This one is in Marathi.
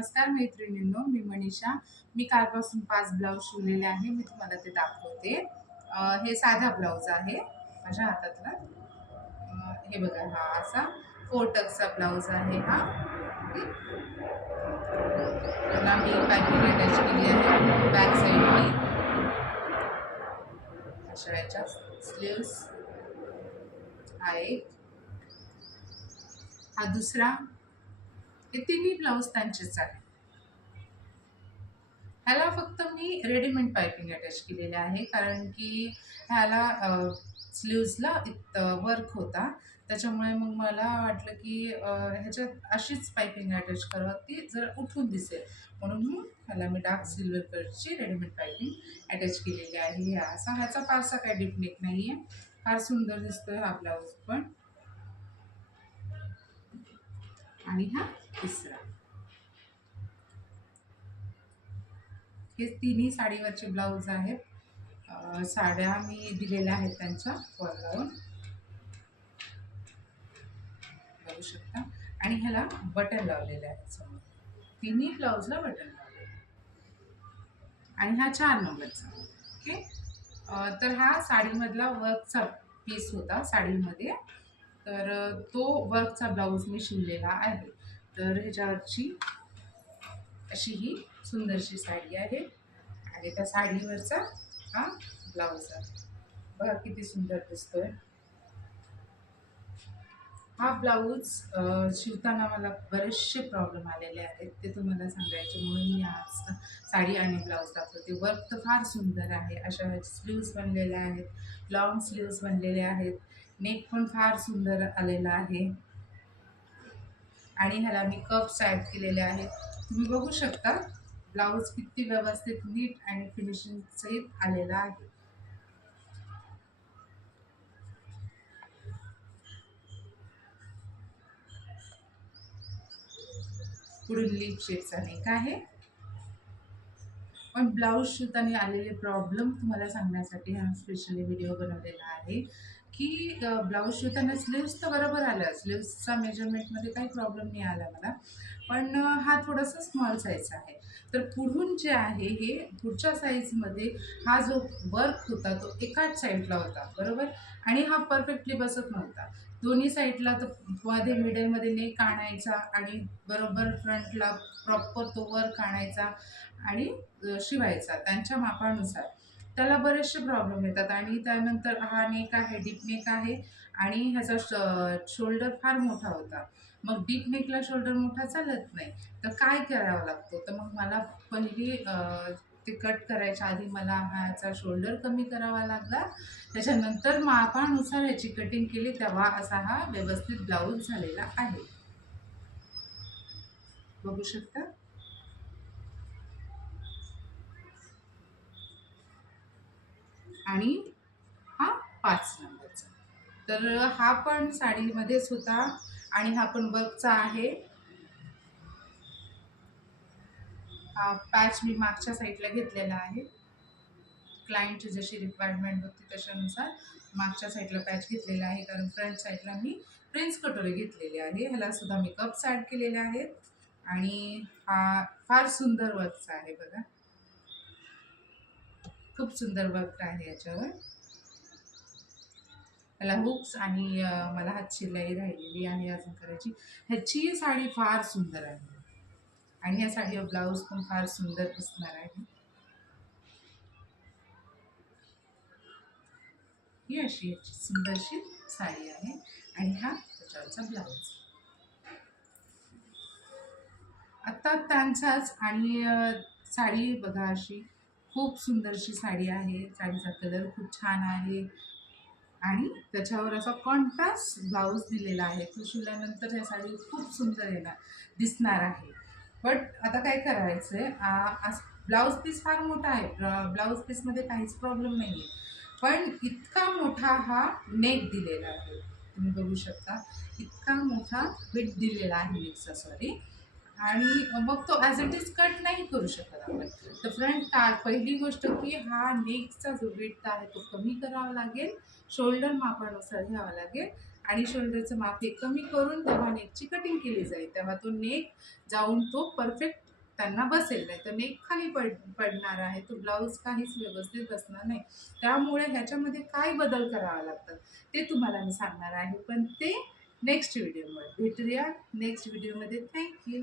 नमस्कार मैत्रिणींनो, मी मनीषा. मी कालपासून 5 ब्लाऊज शिवलेले आहे. मी तुम्हाला ते दाखवते. हे साधा ब्लाऊज आहे माझ्या हातातला. हे बघा, हा असा 4 टक्सचा ब्लाऊज आहे हा. त्याला मी पायपिंग अटॅच केली आहे बॅक साईडने. अशा याच्या स्लीव्स हा एक, हा दुसरा. हे तिन्ही ब्लाऊज त्यांचेच आहे. ह्याला फक्त मी रेडीमेड पायपिंग अटॅच केलेले आहे, कारण की ह्याला स्लीव्सला वर्क होता. त्याच्यामुळे मग मला वाटलं की ह्याच्यात अशीच पायपिंग अटॅच करावं, ती जरा उठून दिसेल म्हणून मग ह्याला मी डार्क सिल्वर कलरची रेडीमेड पायपिंग अटॅच केलेली आहे. ह्याचा फारसा काही डिपनेक नाही आहे. फार सुंदर दिसतोय हा ब्लाऊज पण. आणि हा तिसरा. हे तिन्ही साडीवरचे ब्लाऊज आहेत. साड्या मी दिलेल्या आहेत त्यांच्या फॉल लावून, बघू शकता. आणि ह्याला बटन लावलेले आहेत समोर. तिन्ही ब्लाऊजला बटन लावलेले. आणि हा 4 नंबरचा. ओके. तर हा साडीमधला वर्कचा पीस होता साडीमध्ये. तर तो वर्कचा ब्लाऊज मी शिवलेला आहे. तर ह्याच्यावरची अशी ही सुंदरशी साडी आहे आणि त्या साडीवरचा हा ब्लाऊज आहे. बघा किती सुंदर दिसतोय हा ब्लाऊज. शिवताना मला बरेचसे प्रॉब्लेम आलेले आहेत, ते तुम्हाला सांगायचे म्हणून मी आज साडी आणि ब्लाऊज दाखवते. वर्क तर फार सुंदर आहे. अशा स्लीव्स बनलेले आहेत, लॉंग स्लीव्स बनलेले आहेत. नेक पण फार सुंदर आलेला आहे. आणि ह्याला मी कप्स ॲड केलेले आहेत. तुम्ही बघू शकता ब्लाऊज किती व्यवस्थित नीट आणि फिनिशिंग सहित आलेला आहे. पुढील लिप शेपचा नेक आहे. पण ब्लाऊज शिवताना आलेले प्रॉब्लेम तुम्हाला सांगण्यासाठी हा स्पेशली व्हिडिओ बनवलेला आहे की ब्लाऊज शिवताना स्लीव्स तर बरोबर आल्या, स्लीव्सचा मेजरमेंटमध्ये काही प्रॉब्लेम नाही आला मला. पण हा थोडासा स्मॉल साईज आहे. तर पुढून जे आहे हे पुढच्या साईजमध्ये हा जो वर्क होता तो एकाच साईडला होता, बरोबर. आणि हा परफेक्टली बसत नव्हता. दोन्ही साईडला तर मध्ये मिडलमध्ये नेक आणायचा आणि बरोबर फ्रंटला प्रॉपर तो वर्क आणायचा आणि शिवायचा त्यांच्या मापानुसार. त्याला बरेचसे प्रॉब्लेम येतात. आणि त्यानंतर हा नेक आहे, डीप नेक आहे. आणि ह्याचा शोल्डर फार मोठा होता. मग डीप नेकला शोल्डर मोठा चालत नाही, तर काय करावं लागतं. तर मग मला पहिली ते कट करायच्या आधी मला ह्याचा शोल्डर कमी करावा लागला. त्याच्यानंतर मापानुसार ह्याची कटिंग केली, तेव्हा असा हा व्यवस्थित ब्लाऊज झालेला आहे. बघू शकता. आणि हा 5 नंबरचा. तर हा पण साडीमध्येच होता आणि हा पण वर्कचा आहे. हा पॅच मी मागच्या साईडला घेतलेला आहे. क्लायंटची जशी रिक्वायरमेंट होती त्याच्यानुसार मागच्या साईडला पॅच घेतलेला आहे, कारण फ्रंट साईडला मी प्रिन्स कटोरी घेतलेली आहे. ह्याला सुद्धा मी कप्स ॲड केलेले आहेत. आणि हा फार सुंदर वर्कचा आहे बघा, खूप सुंदर वर्क आहे याच्यावर. त्याला हुक्स आणि मला हात शिलाई राहिलेली आहे अजून करायची. ह्याची साडी फार सुंदर आहे आणि ह्या साडीवर ब्लाऊज पण फार सुंदर दिसणार आहे. ही अशी याची सुंदरशी साडी आहे आणि हा त्याच्यावरचा ब्लाऊज. आता त्यांचाच. आणि साडी बघा अशी खूप सुंदरशी साडी आहे. साडीचा कलर खूप छान आहे आणि त्याच्यावर असा कॉन्ट्रास्ट ब्लाऊज दिलेला आहे. तो शिवल्यानंतर ह्या साडी खूप सुंदर येणार दिसणार आहे. बट आता काय करायचं आहे, ब्लाऊज पीस फार मोठा आहे. ब्लाऊज पीसमध्ये काहीच प्रॉब्लेम नाही आहे. पण इतका मोठा हा नेक दिलेला आहे, तुम्ही बघू शकता. इतका मोठा विड्थ दिलेला आहे नेकचा, सॉरी. आणि मग तो ॲज इट इज कट नाही करू शकत आपण. तर फ्रंट पहिली गोष्ट की हा नेकचा जो विड्थ आहे तो कमी करावा लागेल. शोल्डर मापानुसार घ्यावा लागेल आणि शोल्डरचं माप हे कमी करून तेव्हा नेकची कटिंग केली जाईल. तेव्हा तो नेक जाऊन तो परफेक्ट लाटताना बसेल, नाही तर नेक खाली पडणार आहे. तो ब्लाऊज काहीच व्यवस्थित बसणार नाही. त्यामुळे ह्याच्यामध्ये काय बदल करावा लागतात ते तुम्हाला मी सांगणार आहे, पण ते नेक्स्ट व्हिडिओमध्ये भेटूया. नेक्स्ट व्हिडिओमध्ये. Thank you.